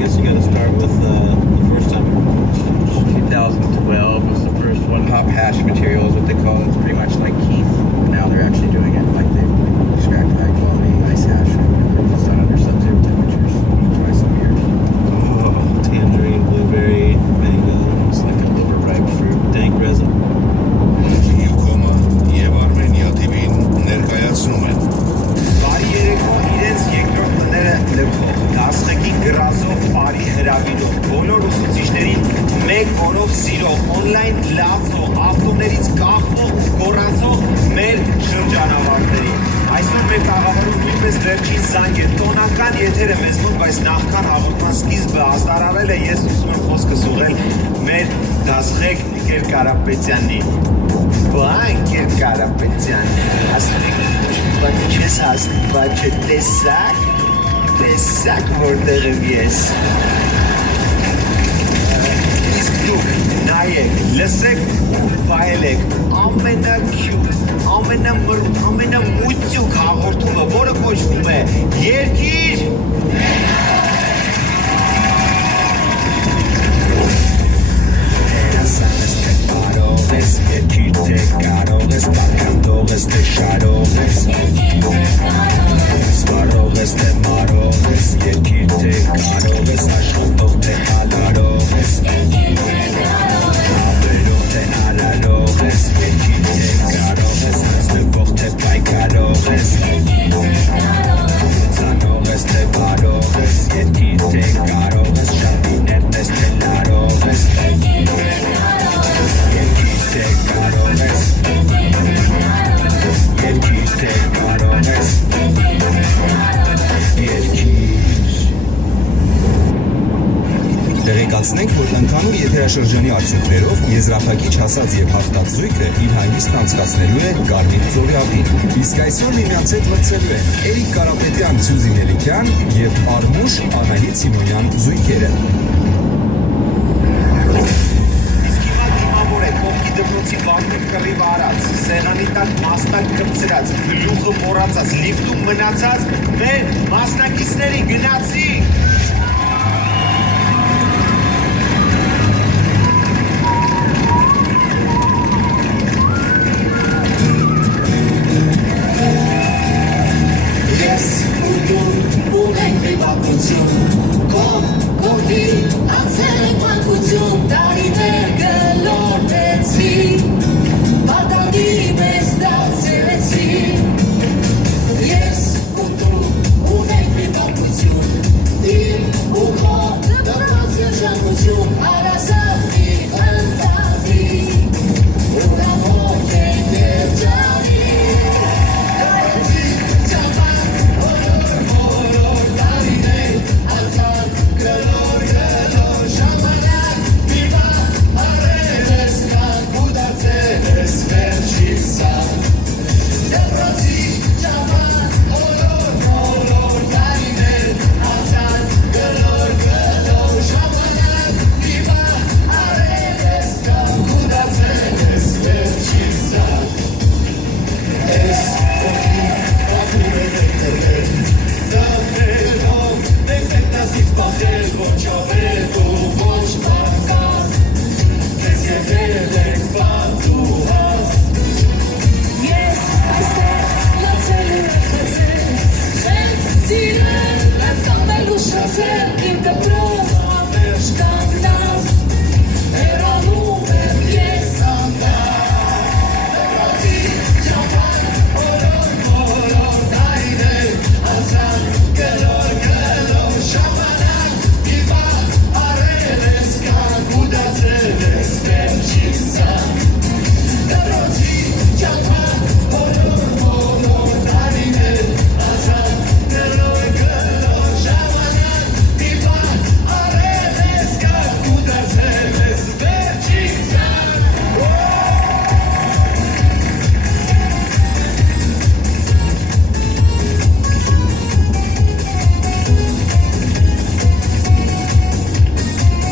guess you got to start with the first time. 2012 was the first one. Hop hash material is what they call it. It's pretty much like Keith. Now they're actually doing it like they extract high quality ice hash. It's done under sub-zero temperatures. Twice a year. Oh, tangerine, blueberry, mango. It's like a overripe fruit. Dank resin. Յուկոմը եւ Արմենիա TV-ն ներկայացնում են Բարի երեկո իրենց երկրորդ տները լքող, դասղեկի գրազով բարի հրավիրող, բոլոր ուսուցիչներին մեկ օրով սիրող, օնլայն լացող, ավտոներից կախվող, գոռացող մեր շրջանավարտներին։ Այսօր մեր տաղավարում նույնպես վերջին զանգ է, տոնական եթերը մեզ մոտ, բայց նախքան հաղորդման սկիզբը հաստարարել է, ես ուզում եմ խոսքս ուղղել մեր դասղեկ Նիկեր Կարապետյանի։ Բա Նիկեր Կարապետյան, ասում եք Բայց չես հաստիպած չէ, տեսակ որտեղ եմ ես։ Իսկ դուք նայեք, լսեք ու պայելեք ամենաքյուտ, ամենամուտյուկ հաղորդումը, որը կոչվում է Երկիր Կարող ես, երկիր թե կարող ես, բարգանդող ես, թե շարող ես Սպարող ես, թե մարող ես, երկիր թե կարող ես, աշխատող թե հալարող ես Ավերող թե արարող ես, երկիր թե կարող ես, հանձնվող թե պայքարող ես Ծանող ես, թե բարող ես, երկիր թե կարող ես, շատիներ պես թե լարող ես Երկիր թե կարող ես Երկիր թե կարող ես Երկիր Տեղեկացնենք, որ ընդհանուր եթերաշրջանի արդյունքներով եզրափակիչ հասած եւ հաղթած զույգը իր հանգիստն անցկացնելու է Կարմիր ծովի ափին։ Իսկ այսօր միմյանց հետ մրցելու են Էրիկ Կարապետյան, Սյուզի Մելիքյան եւ Արմուշ Անահիտ Սիմոնյան զույգերը։ Դպրոցի բակում կռիվ արած, սեղանի տակ մաստակ կպցրած, գլուխը մոռացած, լիֆտում մնացած, մեր մասնակիցների գնացինք Ես ուտում ունենք մի բակություն, կողմ կողքի անցել ենք մանկություն, տարի